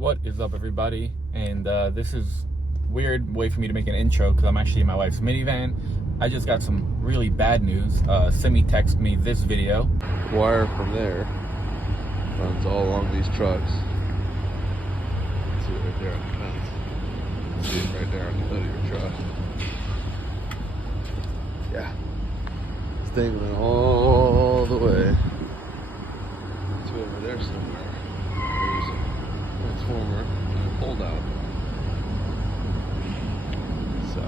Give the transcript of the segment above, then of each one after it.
What is up, everybody? And this is weird way for me to make an intro because I'm actually in my wife's minivan. I just got some really bad news. Simi texted me this video. Wire from there runs all along these trucks. See it right there on the fence. See it right there on the hood of your truck. Yeah. This thing went all the way to over there somewhere. There's a transformer and a pulled out. So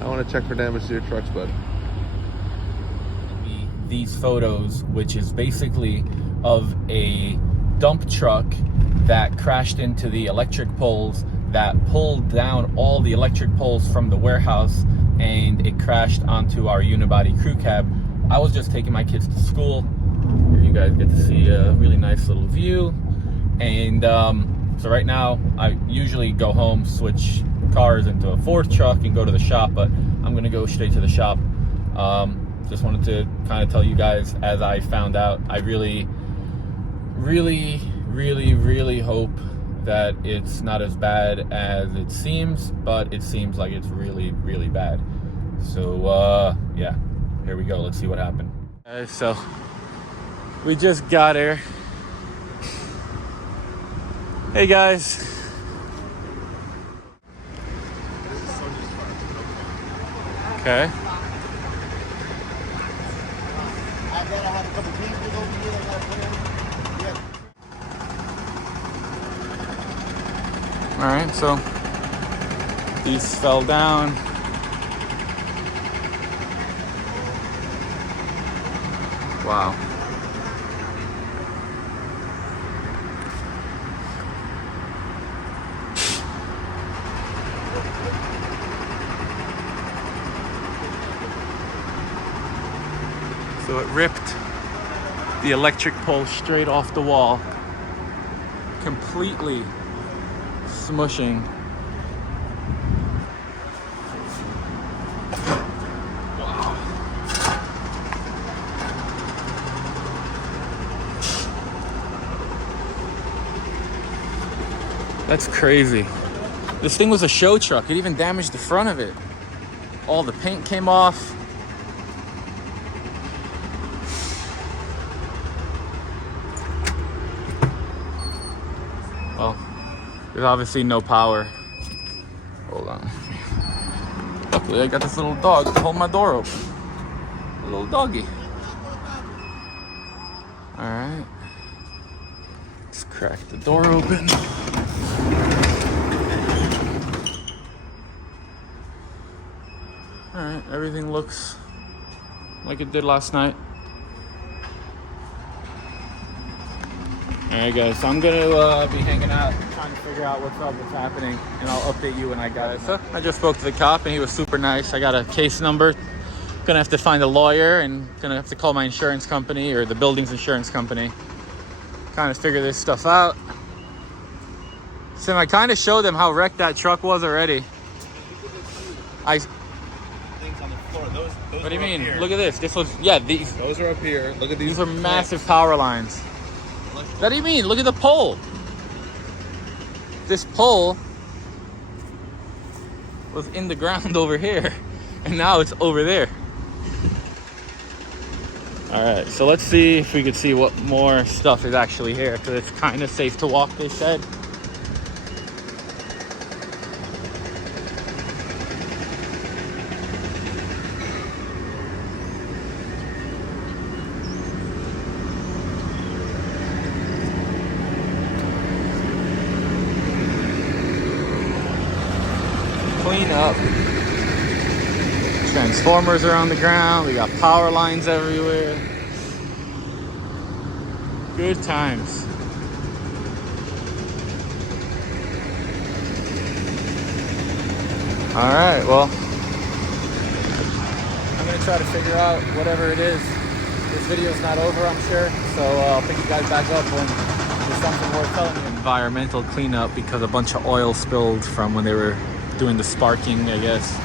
I want to check for damage to your trucks, bud. These photos, which is basically of a dump truck that crashed into the electric poles, that pulled down all the electric poles from the warehouse, and it crashed onto our Unibody Crewcab. I was just taking my kids to school. Here you guys get to see a really nice little view. And so right now, I usually go home, switch cars into a fourth truck and go to the shop, but I'm gonna go straight to the shop. Just wanted to kind of tell you guys, as I found out, I really hope that it's not as bad as it seems, but it seems like it's really bad. So yeah, here we go. Let's see what happened. So we just got here. Hey guys. Okay. All right, so these fell down. Wow. So it ripped the electric pole straight off the wall, completely smushing. Wow. That's crazy. This thing was a show truck. It even damaged the front of it. All the paint came off. Well, there's obviously no power. Hold on. Luckily, I got this little dog to hold my door open. A little doggy. All right. Let's crack the door open. All right, everything looks like it did last night. Alright guys, so I'm gonna be hanging out, trying to figure out what's up, what's happening, and I'll update you when I got it. So I just spoke to the cop and he was super nice. I got a case number. Gonna have to find a lawyer and gonna have to call my insurance company or the building's insurance company. Kind of figure this stuff out. Sim, I kind of showed them how wrecked that truck was already. Things on the floor. Those what do you mean? Look at this. This was, yeah, these. Those are up here. Look at these. These are massive power lines. What do you mean? Look at the pole. This pole was in the ground over here, and now it's over there. All right, so let's see if we could see what more stuff is actually here, because it's kind of safe to walk, they said. Clean up. Transformers are on the ground. We got power lines everywhere. Good times. All right, well, I'm gonna try to figure out whatever it is. This video's not over, I'm sure, so I'll pick you guys back up when there's something worth telling you. Environmental cleanup because a bunch of oil spilled from when they were doing the sparking, I guess.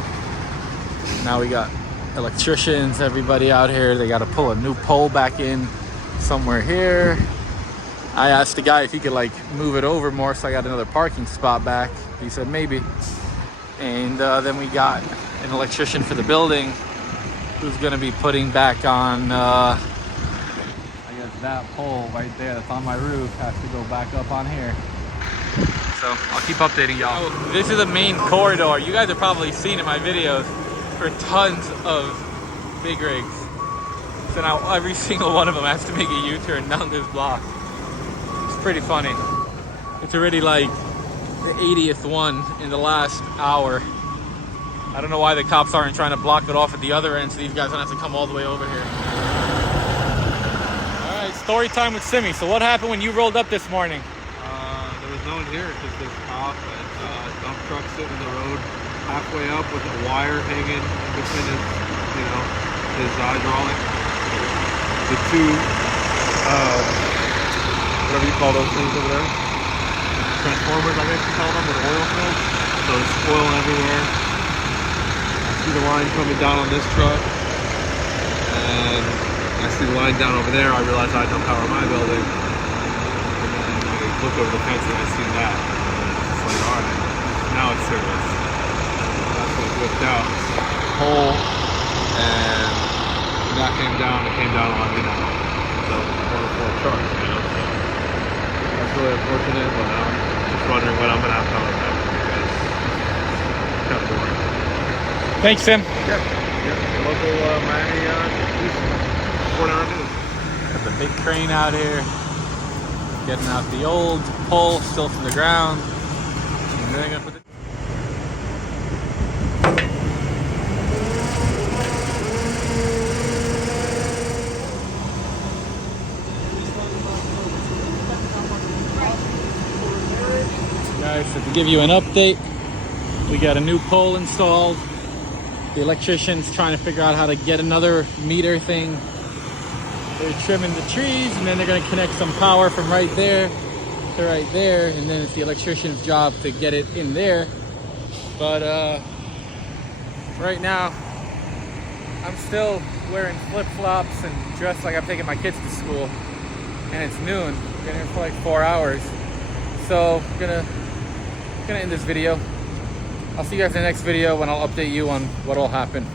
Now we got electricians, everybody out here. They got to pull a new pole back in somewhere here. I asked the guy if he could like move it over more so I got another parking spot back. He said maybe. And then we got an electrician for the building who's gonna be putting back on, I guess that pole right there that's on my roof has to go back up on here. So I'll keep updating y'all. This is the main corridor. You guys have probably seen in my videos for tons of big rigs. So now every single one of them has to make a U-turn down this block. It's pretty funny. It's already like the 80th one in the last hour. I don't know why the cops aren't trying to block it off at the other end so these guys don't have to come all the way over here. All right, story time with Simi. So what happened when you rolled up this morning? There was no one here, just this cop and dump truck sitting in the road halfway up with a wire hanging between his, you know, his hydraulic. The two, whatever you call those things over there, transformers, I guess you call them, with oil filled. So there's oil everywhere. I see the line coming down on this truck, and I see the line down over there. I realize I don't power my building. Look over the fence and I see that. It's like, all right, now it's serious. That's what whipped out. Pole, and when that came down, it came down on, you know, the 104 truck, you know. So that's really unfortunate, but now I'm just wondering when I'm going to have power back because it's kind of boring. Thanks, Tim. Yep. Local Miami news. 4-hour news. Got the big crane out here. Getting out the old pole, still to the ground. And then gonna put it. Guys, so to give you an update, we got a new pole installed. The electrician's trying to figure out how to get another meter thing. They're trimming the trees and then they're going to connect some power from right there to right there, and then it's the electrician's job to get it in there. But right now I'm still wearing flip-flops and dressed like I'm taking my kids to school, and it's noon. I've been here for like 4 hours, so I'm gonna end this video. I'll see you guys in the next video when I'll update you on what will happen.